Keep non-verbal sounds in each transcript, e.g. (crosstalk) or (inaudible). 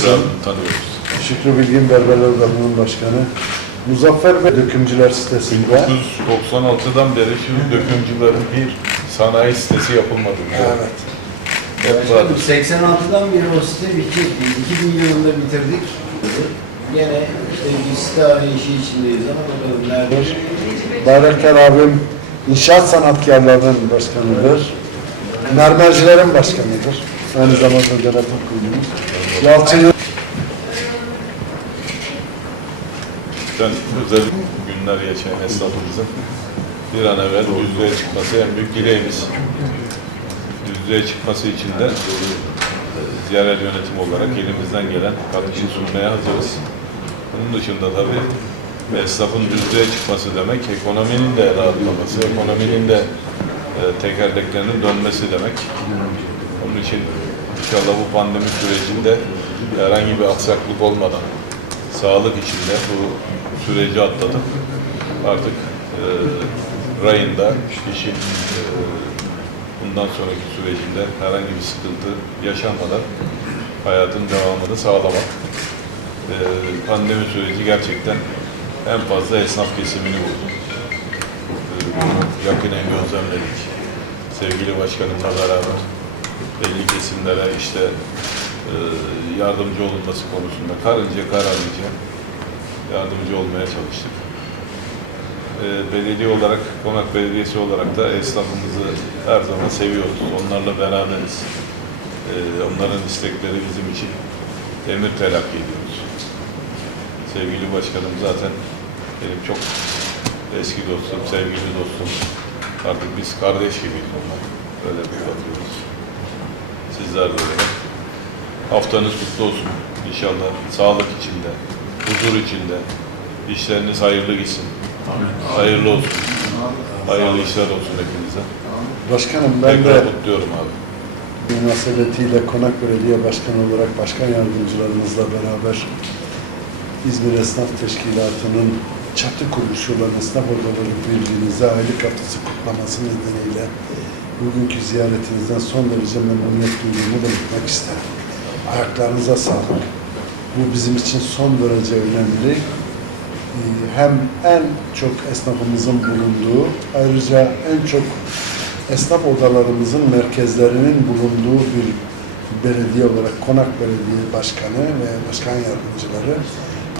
tanıyorsun. Tanıyoruz. Şükrü Bilgin Berberler Odası'nın başkanı. Muzaffer Bey Dökümcüler sitesinde. 1996'dan beri şu dökümcülerin bir sanayi sitesi yapılmadı. Evet. Hep vardı. 86'dan beri o site bitti. 2000 yılında bitirdik. Gene işte bir site arayışı içindeyiz ama bakalım nerede? Bayraktar abim inşaat sanatkarlarının başkanıdır. Mermercilerin başkanıdır. Aynı zamanda denetim kurulumuz. Yalçın Ben özel günler yaşayan esnafımızın bir an evvel yüzlüğe çıkması en büyük dileğimiz. Yüzlüğe çıkması için de yerel yönetim olarak elimizden gelen katkıyı sunmaya hazırız. Bunun dışında tabii esnafın düzlüğe çıkması demek, ekonominin de rahatlaması, ekonominin de e, tekerleklerinin dönmesi demek. Onun için inşallah bu pandemi sürecinde herhangi bir aksaklık olmadan sağlık içinde bu süreci atlatıp artık e, rayında işin e, bundan sonraki sürecinde herhangi bir sıkıntı yaşanmadan hayatın devamını sağlamak. E, pandemi süreci gerçekten en fazla esnaf kesimini vurdu. E, yakinen gözlemledik. Sevgili başkanımla beraber belli kesimlere işte e, yardımcı olunması konusunda karınca kararlıca yardımcı olmaya çalıştık. E, belediye olarak, Konak Belediyesi olarak da esnafımızı her zaman seviyoruz. Onlarla beraberiz. E, onların istekleri bizim için emir telakki ediyoruz. Sevgili başkanım zaten benim çok eski dostum, sevgili dostum. Artık biz kardeş gibiyiz onlar. Öyle bir bakıyoruz. Sizler de öyle. Haftanız kutlu olsun. İnşallah sağlık içinde, huzur içinde, işleriniz hayırlı gitsin. Hayırlı olsun. Hayırlı işler olsun hepinize. Başkanım ben Tekrar de kutluyorum abi. münasebetiyle Konak Belediye Başkanı olarak başkan yardımcılarımızla beraber İzmir Esnaf Teşkilatı'nın çatı kuruluşu olan Esnaf Odaları Birliği'nize aylık haftası kutlaması nedeniyle bugünkü ziyaretinizden son derece memnuniyet duyduğumu belirtmek isterim. Ayaklarınıza sağlık. Bu bizim için son derece önemli. Ee, Hem en çok esnafımızın bulunduğu, ayrıca en çok esnaf odalarımızın merkezlerinin bulunduğu bir belediye olarak Konak Belediye Başkanı ve Başkan Yardımcıları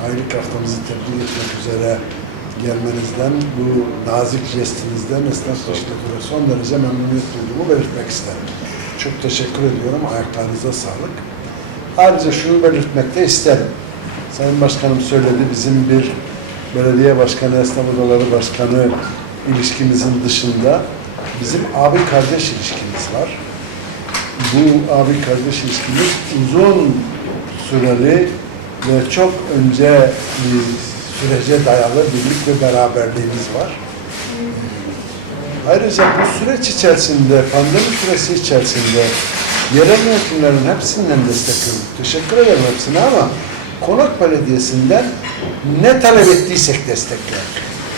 aylık haftamızı tebrik etmek üzere gelmenizden, bu nazik jestinizden esnaf teşkilatına son derece memnuniyet duyduğumu belirtmek isterim. Çok teşekkür ediyorum. Ayaklarınıza sağlık. Ayrıca şunu belirtmek de isterim. Sayın Başkanım söyledi bizim bir belediye başkanı, esnaf odaları başkanı ilişkimizin dışında bizim abi kardeş ilişkimiz var. Bu abi kardeş ilişkimiz uzun süreli ve çok önce e, sürece dayalı birlik ve beraberliğimiz var. Ayrıca bu süreç içerisinde, pandemi süresi içerisinde yerel yönetimlerin hepsinden destek gördük. Teşekkür ederim hepsine ama Konak Belediyesi'nden ne talep ettiysek destekler.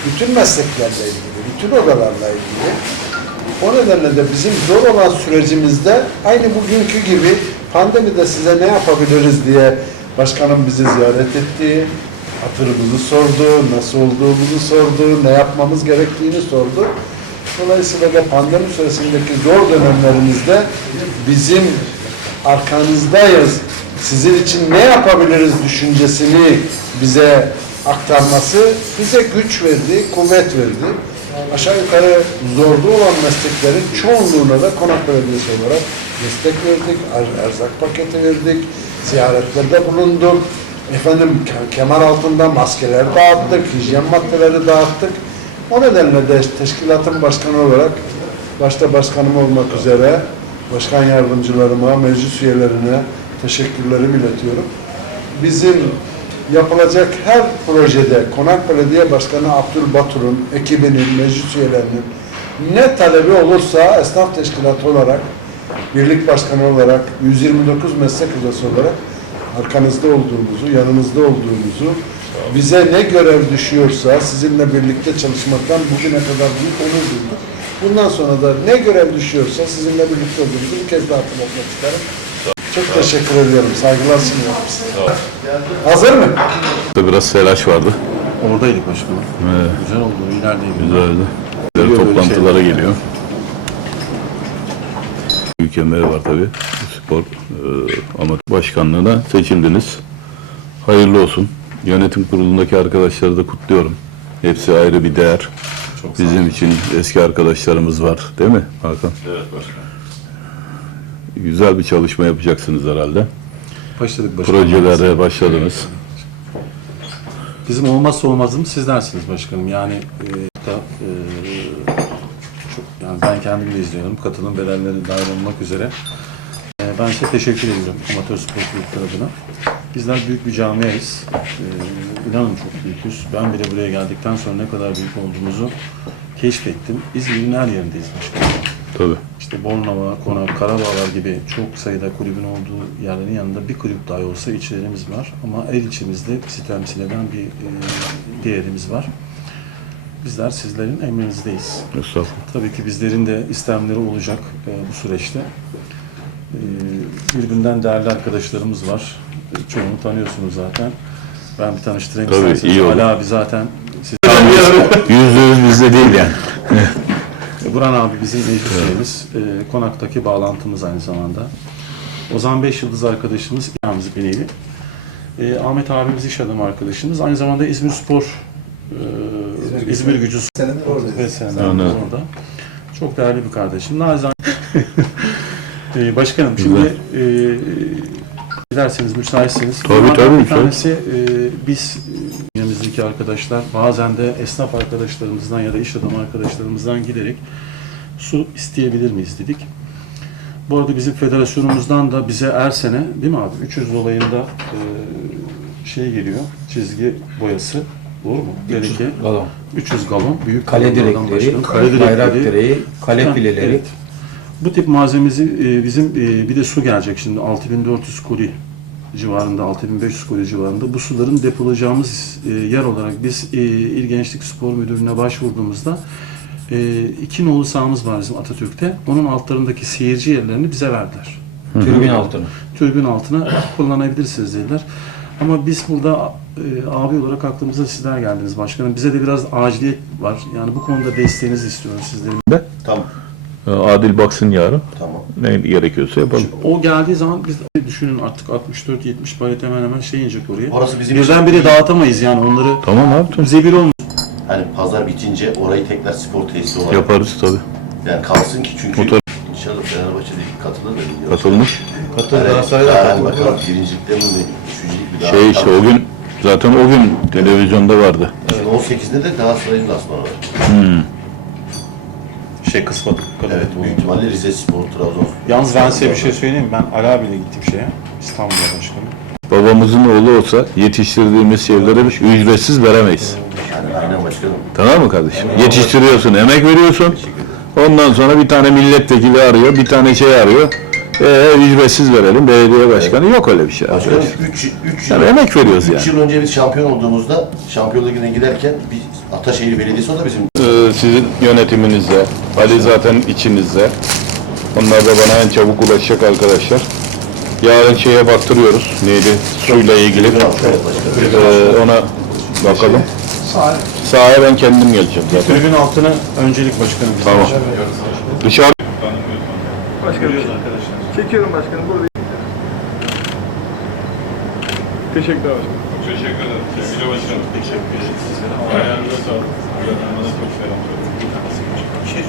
Bütün mesleklerle ilgili, bütün odalarla ilgili. O nedenle de bizim zor olan sürecimizde aynı bugünkü gibi pandemide size ne yapabiliriz diye başkanım bizi ziyaret etti. Hatırımızı sordu, nasıl olduğumuzu sordu, ne yapmamız gerektiğini sordu. Dolayısıyla da pandemi süresindeki zor dönemlerimizde bizim arkanızdayız, sizin için ne yapabiliriz düşüncesini bize aktarması bize güç verdi, kuvvet verdi. Aşağı yukarı zorlu olan mesleklerin çoğunluğuna da Konak Belediyesi olarak destek verdik, er- erzak paketi verdik, ziyaretlerde bulunduk. Efendim ke- kemer altında maskeler dağıttık, hijyen maddeleri dağıttık. O nedenle de teşkilatın başkanı olarak başta başkanım olmak üzere başkan yardımcılarıma, meclis üyelerine teşekkürlerimi iletiyorum. Bizim yapılacak her projede Konak Belediye Başkanı Abdülbatur'un, ekibinin, meclis üyelerinin ne talebi olursa esnaf teşkilatı olarak, birlik başkanı olarak, 129 meslek odası olarak arkanızda olduğumuzu, yanınızda olduğumuzu, bize ne görev düşüyorsa sizinle birlikte çalışmaktan bugüne kadar büyük onur duyduk. Bundan sonra da ne görev düşüyorsa sizinle birlikte olduğumuzu bir kez daha hatırlatmak isterim. Çok teşekkür ediyorum. Saygılar sunuyorum size. Hazır mı? Biraz telaş vardı. Oradaydık başkanım. Evet. Güzel oldu, ilerideydik. Güzeldi. Geliyor böyle Toplantılara geliyor. Büyük emeği var tabii. Spor e, amatör başkanlığına seçildiniz. Hayırlı olsun. Yönetim kurulundaki arkadaşları da kutluyorum. Hepsi ayrı bir değer. Çok. Bizim için eski arkadaşlarımız var. Değil mi Hakan? Evet başkanım. Güzel bir çalışma yapacaksınız herhalde. Başladık başkanım. Projelere başladınız. Bizim olmazsa olmazımız siz dersiniz başkanım. Yani e, da, e, çok, yani ben kendim de izliyorum. Katılım bedelleri dahil olmak üzere. Ben size teşekkür ediyorum amatör spor kulüpleri adına. Bizler büyük bir camiayız. E, inanın çok büyüküz. Ben bile buraya geldikten sonra ne kadar büyük olduğumuzu keşfettim. İzmir'in her yerindeyiz başkanım. Tabii. İşte Bornova, Konak, Karabağlar gibi çok sayıda kulübün olduğu yerlerin yanında bir kulüp dahi olsa ilçelerimiz var. Ama el ilçemizde bizi temsil eden bir e, değerimiz var. Bizler sizlerin emrinizdeyiz. Estağfurullah. Tabii ki bizlerin de istemleri olacak e, bu süreçte. E, birbirinden değerli arkadaşlarımız var. Çoğunu tanıyorsunuz zaten. Ben bir tanıştırayım Tabii, isterseniz. iyi olur. Ali abi zaten siz Yüzde yüz bizde değil yani. (laughs) Burhan abi bizim meclis üyemiz. Ee, konaktaki bağlantımız aynı zamanda. Ozan Beş Yıldız arkadaşımız, bir nevi. Ee, Ahmet abimiz iş adamı arkadaşımız. Aynı zamanda İzmir Spor, e, İzmir, Gücü Senedir oradayız. ve senelerdir Anladım. orada. Çok değerli bir kardeşim. Nazan (laughs) Ee, Başkanım şimdi e, dilerseniz müsaitseniz. Tabii, Bunlardan tabii, Bir müsait. tanesi e, biz e, yanımızdaki arkadaşlar bazen de esnaf arkadaşlarımızdan ya da iş adamı arkadaşlarımızdan giderek su isteyebilir miyiz dedik. Bu arada bizim federasyonumuzdan da bize her sene değil mi abi 300 dolayında e, şey geliyor çizgi boyası doğru mu? 300 Galon. 300 galon büyük Kale direkleri, başlayalım. Kale bayrak direkleri. direği, kale fileleri. evet. Bu tip malzememizi e, bizim e, bir de su gelecek şimdi 6400 koli civarında 6500 koli civarında bu suların depolayacağımız e, yer olarak biz e, İl Gençlik Spor Müdürlüğü'ne başvurduğumuzda e, iki nolu sahamız var bizim Atatürk'te. Onun altlarındaki seyirci yerlerini bize verdiler. Tribün altını. Türbün altına kullanabilirsiniz dediler. Ama biz burada e, abi olarak aklımıza sizler geldiniz başkanım. Bize de biraz aciliyet var. Yani bu konuda desteğinizi istiyoruz sizlerin. Ee, Adil baksın yarın. tamam. Ne gerekiyorsa yapalım. O geldiği zaman biz düşünün artık 64-70 palet hemen hemen şey inecek oraya. Orası bizim için Birdenbire dağıtamayız yani onları. Tamam abi. tamam. Zebil olmuş. hani pazar bitince orayı tekrar spor tesisi olarak Yaparız tabii. yani kalsın ki çünkü Motor- inşallah Fenerbahçe'de katılır da bilmiyorum. Katılmış. Katıl Yani, Galatasaray'da yani katıldı. bakalım birincilikte mi, üçüncülük mü? Şey işte o gün zaten o gün televizyonda vardı. Şimdi 18'inde de Galatasaray'ın lansmanı var. Şey kısmadık. Evet, büyük ihtimalle Rize Spor, Trabzon. Yalnız ben size bir şey söyleyeyim mi? Ben Ali abiyle gittim şeye. İstanbul'a başkanım. Babamızın oğlu olsa yetiştirdiğimiz şeyleri ücretsiz veremeyiz. Yani aynen başkanım. Tamam mı kardeşim? Yetiştiriyorsun, emek veriyorsun. Ondan sonra bir tane milletvekili arıyor, bir tane şey arıyor. Ee, ücretsiz verelim belediye başkanı. Yok öyle bir şey. Başkanım arkadaş. 3 3 Yani emek veriyoruz yani. 3 yıl önce biz şampiyon olduğumuzda Şampiyonlar Ligi'ne giderken biz Ataşehir Belediyesi o da bizim Ee, sizin yönetiminizde, Ali zaten içinizde. Onlar da bana en çabuk ulaşacak arkadaşlar. Yarın şeye baktırıyoruz. Neydi? Suyla ilgili. Başkanım. Ee, ona bakalım. Sahaya ben kendim geleceğim zaten. Tribün altına öncelik başkanım. Tamam. Dışarı Çekiyorum başkanım burada. Teşekkürler başkanım. Teşekkür ederim. Sevgili başkanım. Teşekkür ederim. Ayağınıza sağlık. Ayağınıza çok selam. Bir şey